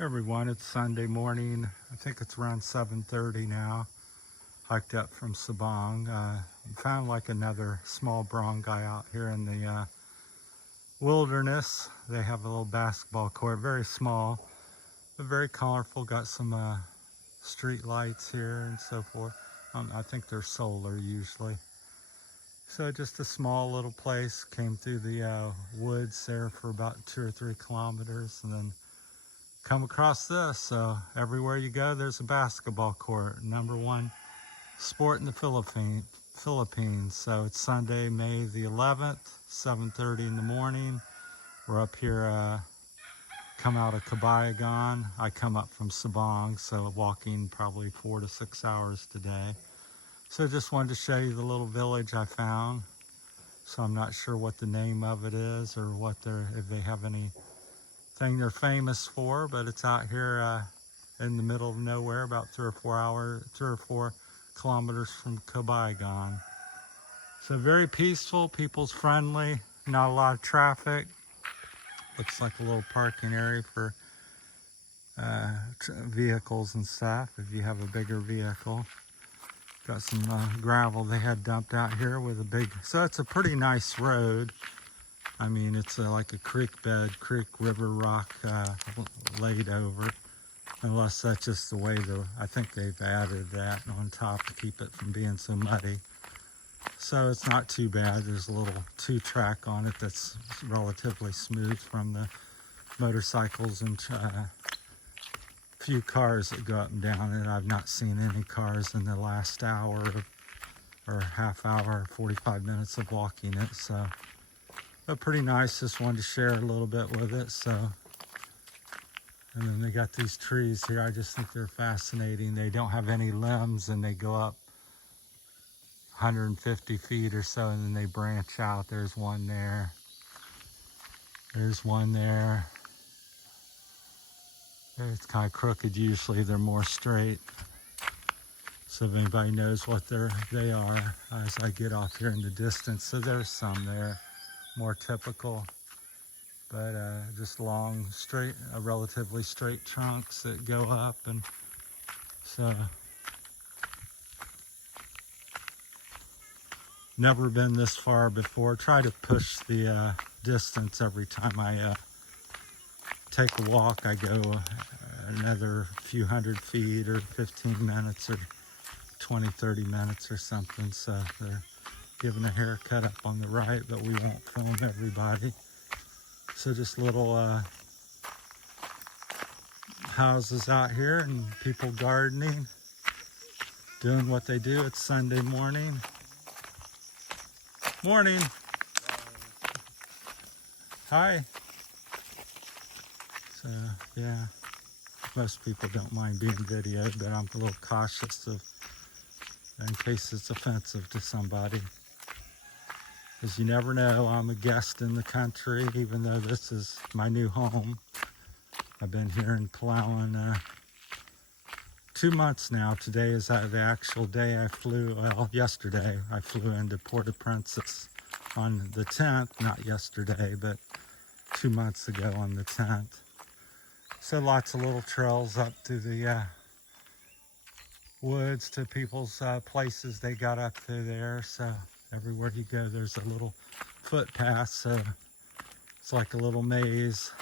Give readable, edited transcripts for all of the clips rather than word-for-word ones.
Everyone, it's Sunday morning. I think it's around 7:30 now. Hiked up from Sabang. Found like another small barangay out here in the wilderness. They have a little basketball court, very small, but very colorful. Got some street lights here and so forth. I think they're solar usually. So just a small little place. Came through the woods there for about 2 or 3 kilometers and then come across this. So everywhere you go, there's a basketball court. Number one sport in the Philippines. So it's Sunday, May the 11th, 7:30 in the morning. We're up here, come out of Cabayugan. I come up from Sabang, so walking probably 4 to 6 hours today. So just wanted to show you the little village I found. So I'm not sure what the name of it is or if they have anything they're famous for, but it's out here in the middle of nowhere, about 3 or 4 kilometers from Cabayugan. So very peaceful, people's friendly, not a lot of traffic. Looks like a little parking area for vehicles and stuff if you have a bigger vehicle. Got some gravel they had dumped out here with a big, so it's a pretty nice road. I mean, it's like a creek river rock laid over, unless that's just the way I think they've added that on top to keep it from being so muddy. So it's not too bad. There's a little 2-track on it that's relatively smooth from the motorcycles and few cars that go up and down it. I've not seen any cars in the last hour or half hour, 45 minutes of walking it. So, but pretty nice. Just wanted to share a little bit with it. So, and then they got these trees here. I just think they're fascinating. They don't have any limbs and they go up 150 feet or so and then they branch out. There's one there. There's one there. It's kind of crooked usually. They're more straight. So if anybody knows what they are as I get off here in the distance. So there's some there, more typical. But just long, straight, relatively straight trunks that go up. And so never been this far before. Try to push the distance every time I take a walk. I go another few hundred feet or 15 minutes or 20, 30 minutes or something. So they're giving a haircut up on the right, but we won't film everybody. So just little houses out here and people gardening, doing what they do. It's Sunday morning. Morning. Hi. So yeah, most people don't mind being videoed, but I'm a little cautious in case it's offensive to somebody. Because you never know, I'm a guest in the country, even though this is my new home. I've been here in Palawan 2 months now. Today is the actual day I flew, well, yesterday I flew into Port-au-Prince on the 10th, not yesterday, but 2 months ago on the 10th. So lots of little trails up through the woods to people's places they got up through there. So everywhere you go, there's a little footpath. So it's like a little maze.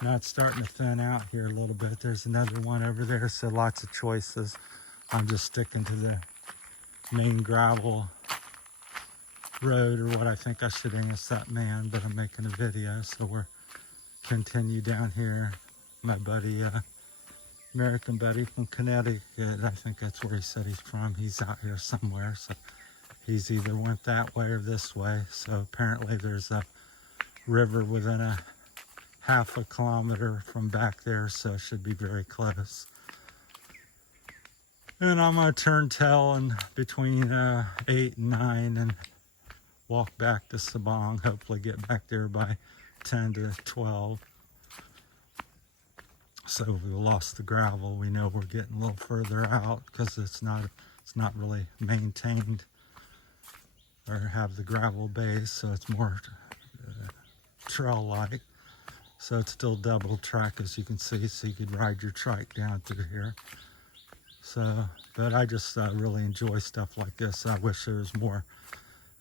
Now it's starting to thin out here a little bit. There's another one over there. So lots of choices. I'm just sticking to the main gravel road, or what I think I should ask that man, but I'm making a video. So we're continue down here. My buddy, American buddy from Connecticut, I think that's where he said he's from. He's out here somewhere, so he's either went that way or this way. So apparently there's a river within a half a kilometer from back there, so it should be very close. And I'm gonna turn tail in between 8 and 9 and walk back to Sabang, hopefully get back there by 10 to 12. So we lost the gravel. We know we're getting a little further out because it's not really maintained or have the gravel base, so it's more trail-like. So it's still double track, as you can see, so you could ride your trike down through here. So, but I just really enjoy stuff like this. I wish there was more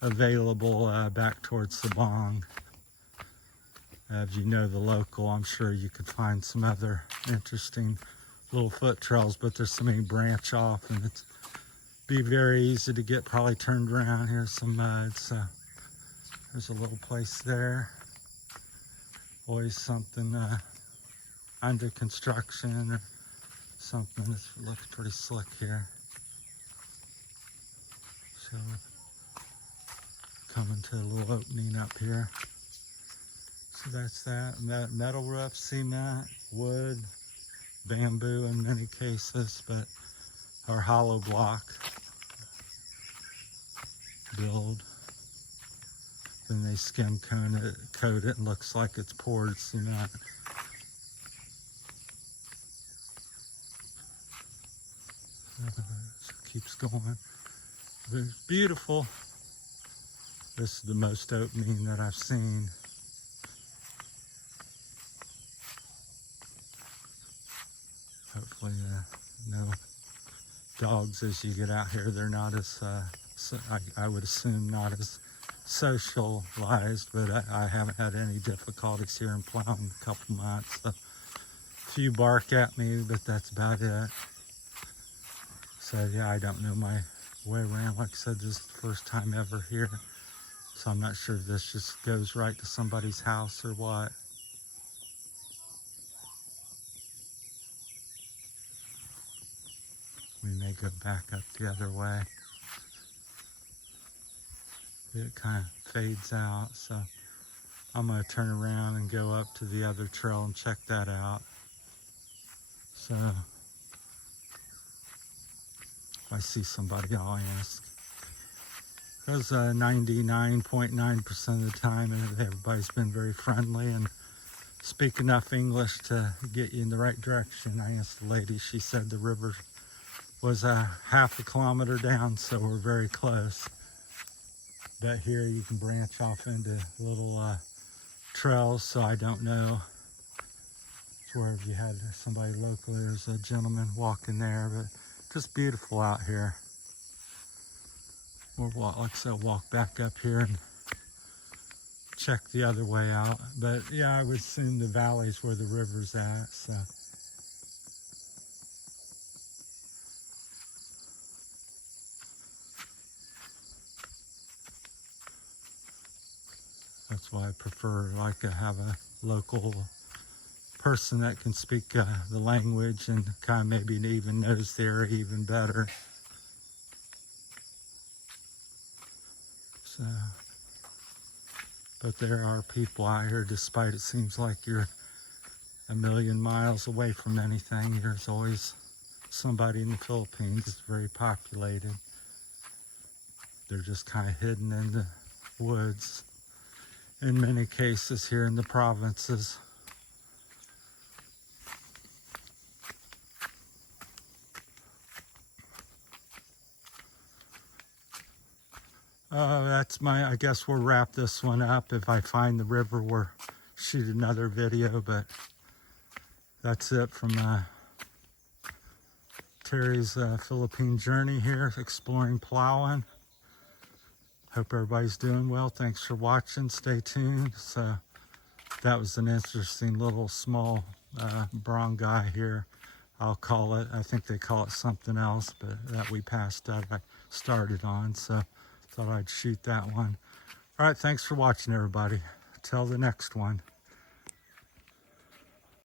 available back towards Sabong. If you know the local, I'm sure you could find some other interesting little foot trails, but there's so many branch off, and it's be very easy to get probably turned around. Here's some mud, so there's a little place there. Always something under construction or something. It looks pretty slick here. So coming to a little opening up here. So that's that. Metal roof, cement, wood, bamboo in many cases, but our hollow block build. Then they skim coat it and looks like it's poured cement. So it keeps going. But it's beautiful. This is the most opening that I've seen. Hopefully no dogs as you get out here. They're not as, I would assume not as socialized, but I haven't had any difficulties here in Palawan in a couple months. So, a few bark at me, but that's about it. So yeah, I don't know my way around. Like I said, this is the first time ever here. So I'm not sure if this just goes right to somebody's house or what. We may go back up the other way. It kind of fades out, so I'm going to turn around and go up to the other trail and check that out. So if I see somebody, I'll ask. Because 99.9% of the time, everybody's been very friendly and speak enough English to get you in the right direction. I asked the lady, she said the river was half a kilometer down, so we're very close. But here you can branch off into little trails, so I don't know where if you had somebody local. There's a gentleman walking there, but just beautiful out here. We'll walk, like I said, walk back up here and check the other way out. But yeah, I would assume the valley's where the river's at, so. That's why I prefer like to have a local person that can speak the language and kind of maybe even knows the area even better. So, but there are people out here, despite it seems like you're a million miles away from anything. There's always somebody in the Philippines. It's very populated. They're just kind of hidden in the woods in many cases here in the provinces. I guess we'll wrap this one up. If I find the river, we'll shoot another video, but that's it from Terry's Philippine journey here, exploring Palawan. Hope everybody's doing well. Thanks for watching. Stay tuned. So that was an interesting little small barangay here, I'll call it. I think they call it something else, but that we passed out, I started on, so thought I'd shoot that one. All right, thanks for watching, everybody. Till the next one.